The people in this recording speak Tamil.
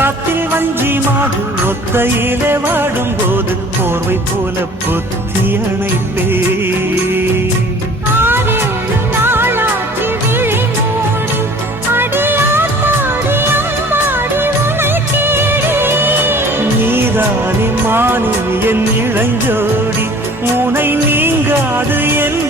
காத்தில் வஞ்சி மாது ஒத்தையிலே வாடும் போது போர்வை போல பொத்தி அணைப்பே. நீதானே மானே என் இளஞ்சோடி, உனை நீங்காது என்